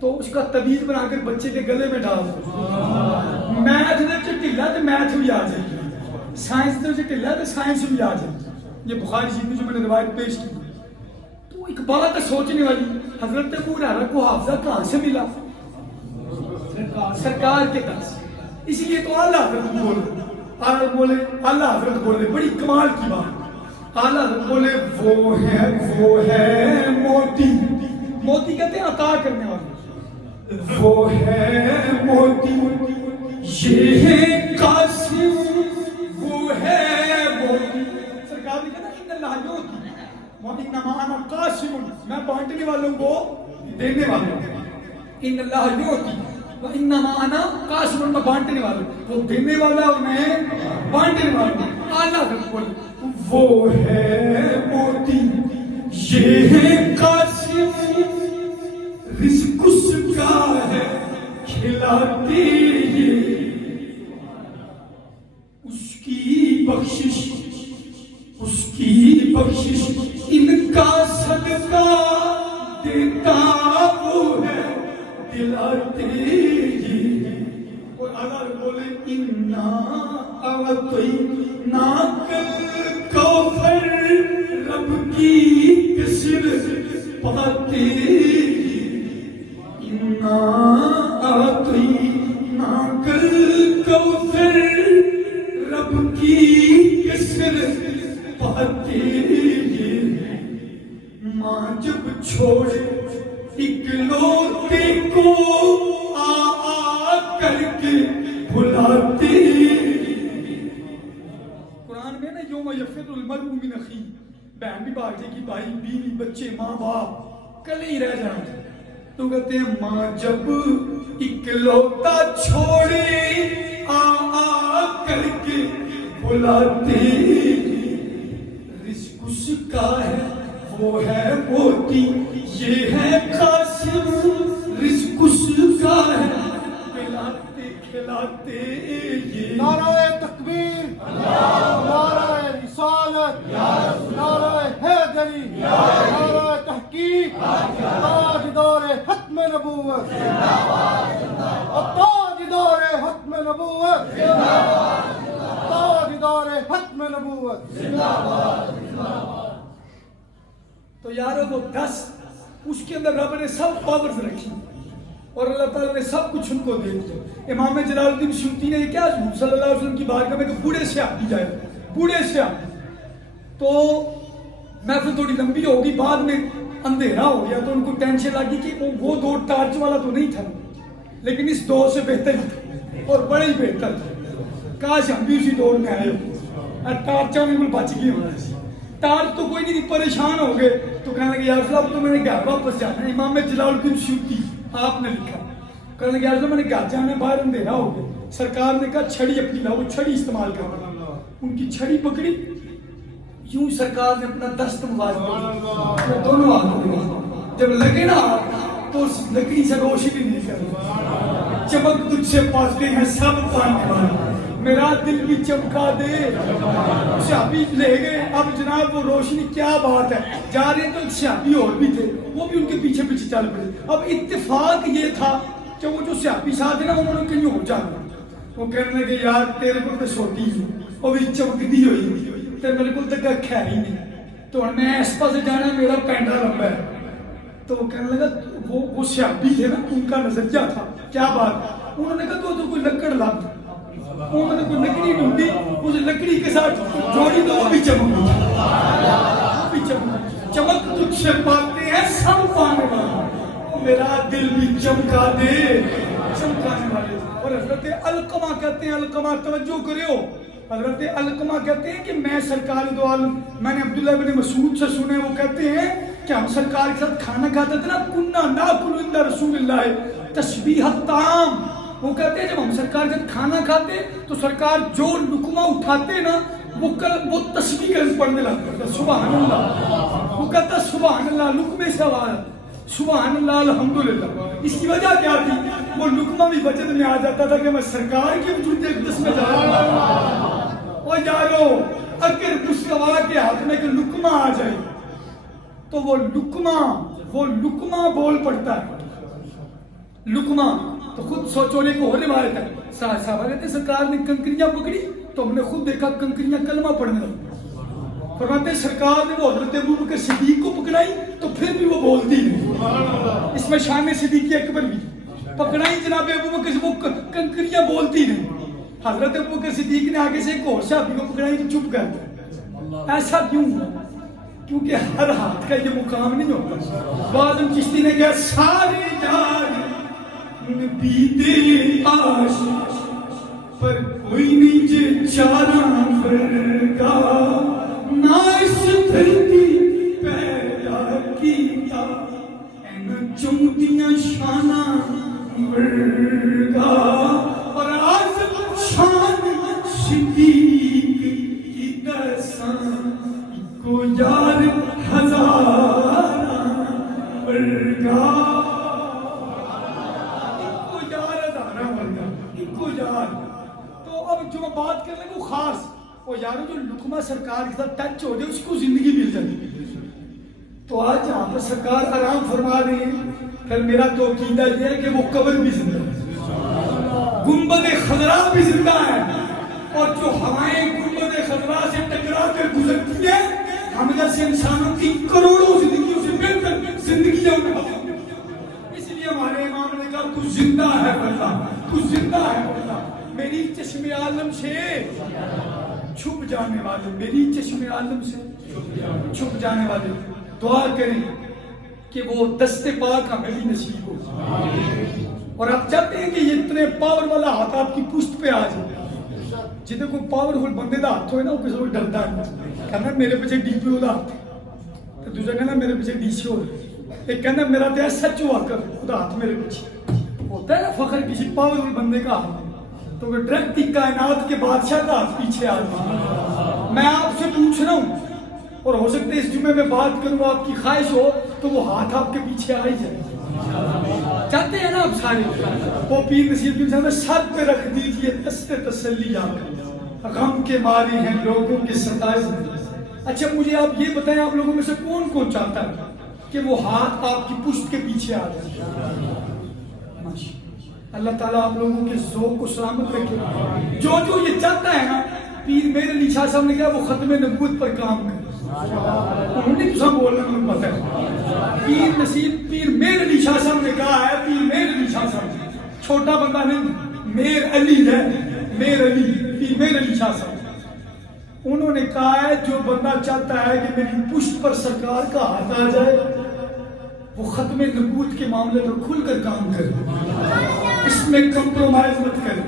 تو اس کا تعویذ بنا کر بچے کے گلے میں ڈال دو. میتھ دے وچ ڈھلا تے میتھ بھی آ جائے گی, سائنس دے وچ ڈھلا تے سائنس بھی آ جائے گی. یہ بخاری شریف میں جو میں نے روایت پیش کی. تو ایک بات ہے سوچنے والی, حضرت ابو ہریرہ کو حافظہ کہاں سے ملا؟ سرکار کے پاس. اس لیے تو اعلیٰ حضرت بولے اعلیٰ حضرت بولے, بڑی کمال کی بات. اعلیٰ حضرت بولے وہ ہے موتی. موتی کہتے ہیں عطا کرنے والے. وہ ہے موتی, یہ ہے قاسم, وہ ہے موتی. سرکار نے کہا ان اللہ یعطی وانما انا قاسم, میں بانٹنے والوں کو دینے والا ہوں. ان اللہ یعطی وانما انا قاسم, میں بانٹنے والا ہوں, وہ دینے والا اور میں بانٹنے والا ہوں. اعلیٰ حضرت بولے وہ ہے موتی, یہ ہے قاسم, رزق اس کا ہے کھلاتے ہیں, اس کی بخشش ان کا صدقہ دیتا وہ ہے دلاتے ہیں. اور اللہ بولے انا اعطیناک الکوثر, رب کی کثر پاتے ہیں. انا اعطیناک الکوثر, رب کی کثر پاتے ہیں. ماں جب چھوڑے اکلوتے کو آ کر کے بلاتے. قرآن میں نا یوم یفر المرء من اخیہ, بہن بھی بھاگ جائے گی, بھائی بیوی بچے ماں باپ کل ہی رہ جائیں. تو کہتے ہیں ماں جب اکلوتا چھوڑے آ کر کے بلاتے. رزق اس کا ہے وہ ہے موتی, یہ ہے قاسم, رزق اس کا ہے پلاتے کھلاتے یہ. نعرہ تکبیر, نعرہ رسالت, نعرہ حیدری, نعرہ تحقیق, تاجدار ختم نبوت, تاجدار ختم نبوت, تاجدار ختم نبوت. تو یارو وہ 10 اس کے اندر رب نے سب پاورز رکھی اور اللہ تعالیٰ نے سب کچھ ان کو دے دیا. امام جلال الدین سیوطی نے کیا حضور صلی اللہ علیہ وسلم کی بارگاہ میں کہ بوڑھے سے آتی جائے, بوڑھے سے آتی. تو محفل تھوڑی لمبی ہوگی, بعد میں اندھیرا ہو گیا تو ان کو ٹینشن لگی کہ وہ دور ٹارچ والا تو نہیں تھا, لیکن اس دور سے بہتر ہی تھا اور بڑے ہی بہتر تھا. کاش ہم بھی اسی دور میں آئے ہو, ٹارچوں میں بچ گئی ہونا سی. ٹارچ تو کوئی نہیں, پریشان ہو گئے تو کہنے لگے یا رسول اللہ اب تو میں نے گھر واپس جانا ہے. امام جلال الدین سیوطی آپ نے لکھا, کہنے لگے یا رسول اللہ میں نے گھر جانا ہے, باہر اندھیرا ہو گیا. سرکار نے کہا چھڑی اپنی لاؤ, چھڑی استعمال کرنا. ان کی چھڑی پکڑی, یوں سرکار نے اپنا دست مبارک دونوں ہاتھوں میں جب لگے نا تو لکڑی سے روشنی نہیں نکل, چمک تجھ سے پاتے ہیں سب پانے والے, میرا دل بھی چمکا دے. صحابی لے گئے. اب جناب وہ روشنی کیا بات ہے, جا رہے تو صحابی اور بھی تھے, وہ بھی ان کے پیچھے پیچھے چل پڑے. اب اتفاق یہ تھا کہ وہ جو صحابی ساتھ ہیں نا انہوں نے کہیں ہو جانا. وہ کہنے لگے یار تیرے کو تو چھوٹی ہے, وہ بھی چمکتی ہوئی, تے میرے کو تو کھ ہے ہی نہیں, تو میں اس پاس جانا میرا پینڈا لمبا ہے. تو وہ کہنے لگا وہ صحابی تھے نا, ان کا نظریہ تھا کیا بات. انہوں نے کہا تو کوئی لکڑ لا, انہوں نے کوئی لکڑی ڈھونڈی, اس لکڑی کے ساتھ جوڑی تو وہ بھی چمک, وہ بھی چمک تجھ سے پاتے ہیں سب پانے والے, میرا دل بھی چمکا دے چمکانے والے. اور حضرت علقمہ کہتے ہیں, علقمہ توجہ کرو, حضرت علقمہ کہتے ہیں کہ میں سرکار دو عالم, میں نے عبداللہ بن مسعود سے سنے, وہ کہتے ہیں کہ ہم سرکار کے ساتھ کھانا کھاتے تھے نا, کننا ناکل عند رسول اللہ تشبیہ الطعام. وہ کہتے ہیں جب ہم سرکار کے ساتھ کھانا کھاتے تو سرکار جو لقمہ اٹھاتے نا وہ تسبیح کرن پڑھنے لگتا تھا, سبحان اللہ. وہ کہتا سبحان اللہ, لقمے سے آواز, سبحان اللہ الحمدللہ. اس کی وجہ کیا تھی, وہ لقمہ بھی وجد میں آ جاتا تھا کہ میں سرکار کے وجود اقدس میں جا رہا ہوں. اور یارو اگر مصطفیٰ کے ہاتھ میں کہ لقمہ آ جائے تو وہ لقمہ بول پڑتا ہے. لقمہ تو خود سوچو, ایک اور روایت ہے, صحابہ کہتے ہیں سرکار نے کنکریاں پکڑی تو ہم نے خود دیکھا کنکریاں کلمہ پڑھنے لگی. فرماتے ہیں سرکار نے وہ حضرت ابوبکر صدیق کو پکڑائی تو پھر بھی وہ بولتی نہیں. اس میں شان صدیق اکبر بھی پکڑائی جناب ابوبکر سے, وہ کنکریاں بولتی نہیں. حضرت ابوبکر صدیق نے آگے سے ایک اور صحابی کو پکڑائی تو چپ کر دیا. ایسا کیوں ہوا, کیونکہ ہر ہاتھ کا یہ مقام نہیں ہوتا. بعض چشتی نے کہا سارے جان بیتے عاشق پر کوئی نہیں جے چارہ فرگا, نہ اس دھرتی پیدا کیتا این چمتیاں شانہ ورگا. اور آج شان صدیق کی قسم کو یار ہزارہ ورگا. تو اب جو میں بات کر رہے ہیں وہ خاص, وہ یارو جو لقمہ سرکار کے ساتھ ٹچ ہو جائے اس کو زندگی مل جاتی. تو آج یہاں پر سرکار آرام فرما رہے ہیں. پھر میرا تو عقیدہ یہ ہے کہ وہ قبر بھی زندہ ہے, گنبد خضرا بھی زندہ ہے, اور جو ہوائیں گنبد خضرا سے ٹکرا کر گزرتی ہیں ہم جیسے انسانوں کی کروڑوں زندگیوں سے بہتر زندگیاں اٹھاتے ہیں. اس لیے ہمارے امام نے کہا تو زندہ ہے بندہ, تو زندہ ہے بندہ. میری چشم عالم سے چھپ جانے والے, میری چشم عالم سے چھپ جانے والے, دعا کریں کہ وہ دست پاک ہمیں بھی نصیب ہو. اور آپ چاہتے ہیں کہ یہ اتنے پاور والا ہاتھ آپ کی پشت پہ آ جائے. جتنے کوئی پاورفل بندے دا ہاتھ ہوئے نا وہ کسی کو ڈرتا ہے, کہنا میرے پیچھے ڈی پی او دا ہاتھ, تو دوسرا کہنا میرے پیچھے ڈی سی او, ایک کہنا میرا تو ایسا چو آ کر خدا ہاتھ میرے پیچھے. ہوتا ہے نا فخر کسی پاورفل بندے کا ہاتھ, تو وہ ڈائریکٹ کائنات کے بادشاہ کا ہاتھ پیچھے آ جائے. میں آپ سے پوچھ رہا ہوں, اور ہو سکتا ہے اس جمعے میں بات کروں, آپ کی خواہش ہو تو وہ ہاتھ آپ کے پیچھے آ ہی جائے. چاہتے ہیں نا آپ سارے, وہ پیر نصیر بن صاحب سر پہ رکھ دیجئے دست تسلی آ کر, غم کے مارے ہیں لوگوں کے ستائے. اچھا مجھے آپ یہ بتائیں, آپ لوگوں میں سے کون کون چاہتا ہے کہ وہ ہاتھ آپ کی پشت کے پیچھے آ جائے؟ اللہ تعالیٰ آپ لوگوں کے ذوق کو سلامت رکھے. جو یہ چاہتا ہے نا, پیر میرے علی شاہ صاحب نے کہا وہ ختم نبوت پر کام کرے. انہوں نے کچھ بولنا مجھے پتہ ہے. پیر میر علی شاہ صاحب نے کہا ہے, پیر میر علی شاہ صاحب چھوٹا بندہ نہیں, میر علی ہے, میر علی, پیر میر علی شاہ صاحب. انہوں نے کہا ہے جو بندہ چاہتا ہے کہ میری پشت پر سرکار کا ہاتھ آ جائے وہ ختم نبوت کے معاملے پر کھل کر کام کرے, اس میں کمپرومائز مت کرے.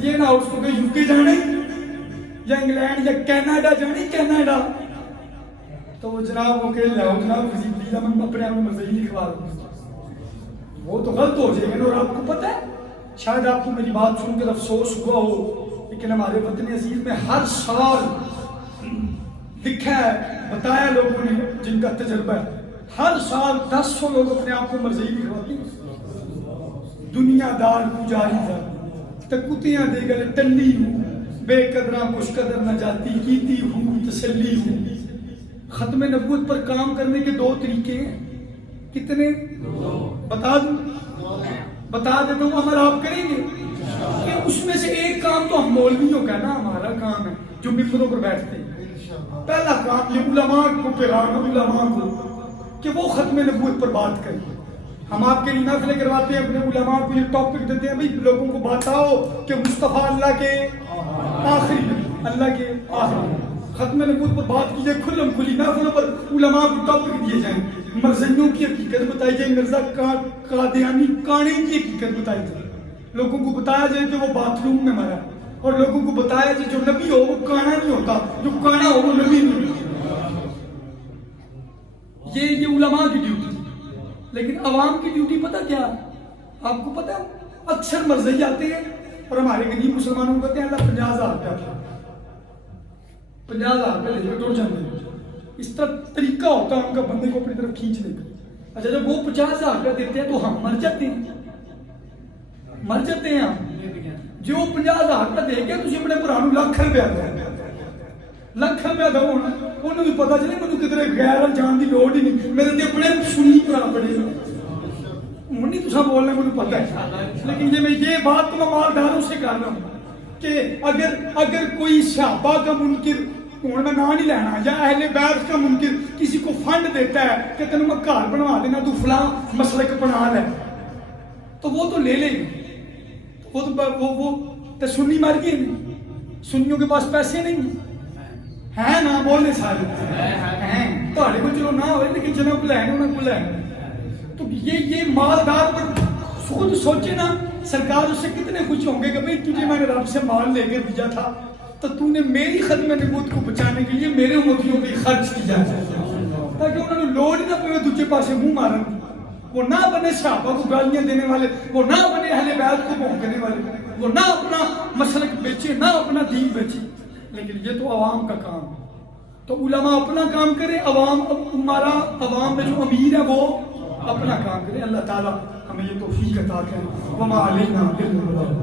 یہ نہ اس کو کہ یو کے جانے یا انگلینڈ یا کینیڈا جانے, کینیڈا تو وہ جناب وہ کہ لاؤ جناب وزیر میں اپنے آپ میں مزید لکھوا دوں, وہ تو غلط ہو جائے گا. اور آپ کو پتہ ہے شاید آپ کو میری بات سن کر افسوس ہوا ہو, لیکن ہمارے وطن عزیز میں ہر سال لکھا ہے, بتایا لوگوں نے جن کا تجربہ ہے, ہر سال 1000 لوگ اپنے آپ کو مرضی لکھواتے ہیں. دنیا دار پجاری تھا, تکتیاں دے گئے ٹنڈی بے قدراں خوش قدر نہ جاتی کیتی ہوں تسلی ہوں. ختم نبوت پر کام کرنے کے دو طریقے ہیں. کتنے؟ بتا دوں؟ بتا دیتا ہوں. عمل آپ کریں گے کہ اس میں سے ایک کام تو ہم مولویوں کا نا ہمارا کام ہے جو ممبروں پر بیٹھتے ہیں. پہلا کام یہ علماء کو پیغام علماء کو کہ وہ ختم نبوت پر بات کریں. ہم آپ کے لیے نافلے کرواتے ہیں, اپنے علماء کو یہ ٹاپک دیتے ہیں بھائی لوگوں کو بتاؤ کہ مصطفیٰ اللہ کے آخری نبی, اللہ کے آخری نبی. ختم نبوت پر بات کیجئے کھلم کھلی. نافلوں پر علماء کو ٹاپک دیے جائیں, مرزائیوں کی حقیقت بتائی جائے, مرزا قادیانی کانے کی حقیقت بتائی جائے, لوگوں کو بتایا جائے کہ وہ باتھ روم میں مرا, اور لوگوں کو بتایا جائے جو نبی ہو وہ کانا نہیں ہوتا, جو کانا ہو وہ نبی نہیں ہوتا. یہ علماء کی ڈیوٹی. لیکن عوام کی ڈیوٹی پتہ کیا؟ آپ کو پتہ اکثر مرزائی آتے ہیں اور ہمارے غریب مسلمانوں کو کہتے ہیں اللہ 50,000 روپیہ تھا, 50,000 روپیہ لے کے ٹوٹ جاتے ہیں. اس طرح طریقہ ہوتا ہے ان کا بندے کو اپنی طرف کھینچنے کا. اچھا جب وہ 50,000 روپیہ دیتے ہیں تو ہم مر جاتے ہیں, مر جاتے ہیں. ہم جو 50,000 روپیہ دے کے تجھے اپنے پرانوں لکھ روپیہ دے, لکھ روپیہ دو ہونا انہوں بھی پتا چلے مجھے کدھر غیر جان کی لوڑ ہی نہیں, میرے تے اپنے سنی پرا پڑے منی تسا بولنا مجھے پتا ہے. لیکن یہ میں یہ بات تو میں مالداروں سے کر رہا ہوں کہ اگر کوئی صحابہ کا منکر, ہوں میں نام نہیں لینا, یا اہل بیت کا منکر کسی کو فنڈ دیتا ہے کہ تینوں میں گھر بنوا دینا تو فلاں مسلک اپنا لے, تو وہ تو لے لے گی. وہ تو سنی مر گئے نہیں, سنیوں کے پاس پیسے نہیں ہیں نا, بولنے سارے ہیں تھوڑے کو چلو نہ ہوئے لیکن جنہوں کو لین انہوں کو لین. تو یہ مالدار پر خود سوچے نا, سرکار اس سے کتنے خوش ہوں گے کہ بھئی تجھے میں نے رب سے مال لے کے دیا تھا تو تو نے میری ختم نبوت کو بچانے کے لیے میرے امتیوں پہ خرچ کیا تاکہ انہوں نے لوڑ نہ پہ دوسرے پاسے منہ مارن. وہ نہ بنے صحابہ کو گالیاں دینے والے, وہ نہ بنے اہل بیت کو بھونکنے والے, وہ نہ اپنا مسلک بیچے, نہ اپنا دین بیچے. لیکن یہ تو عوام کا کام ہے. تو علماء اپنا کام کرے, عوام ہمارا عوام میں جو امیر ہے وہ اپنا کام کرے. اللہ تعالیٰ ہمیں یہ توفیق عطا کرے. وما علینا الا البلاغ.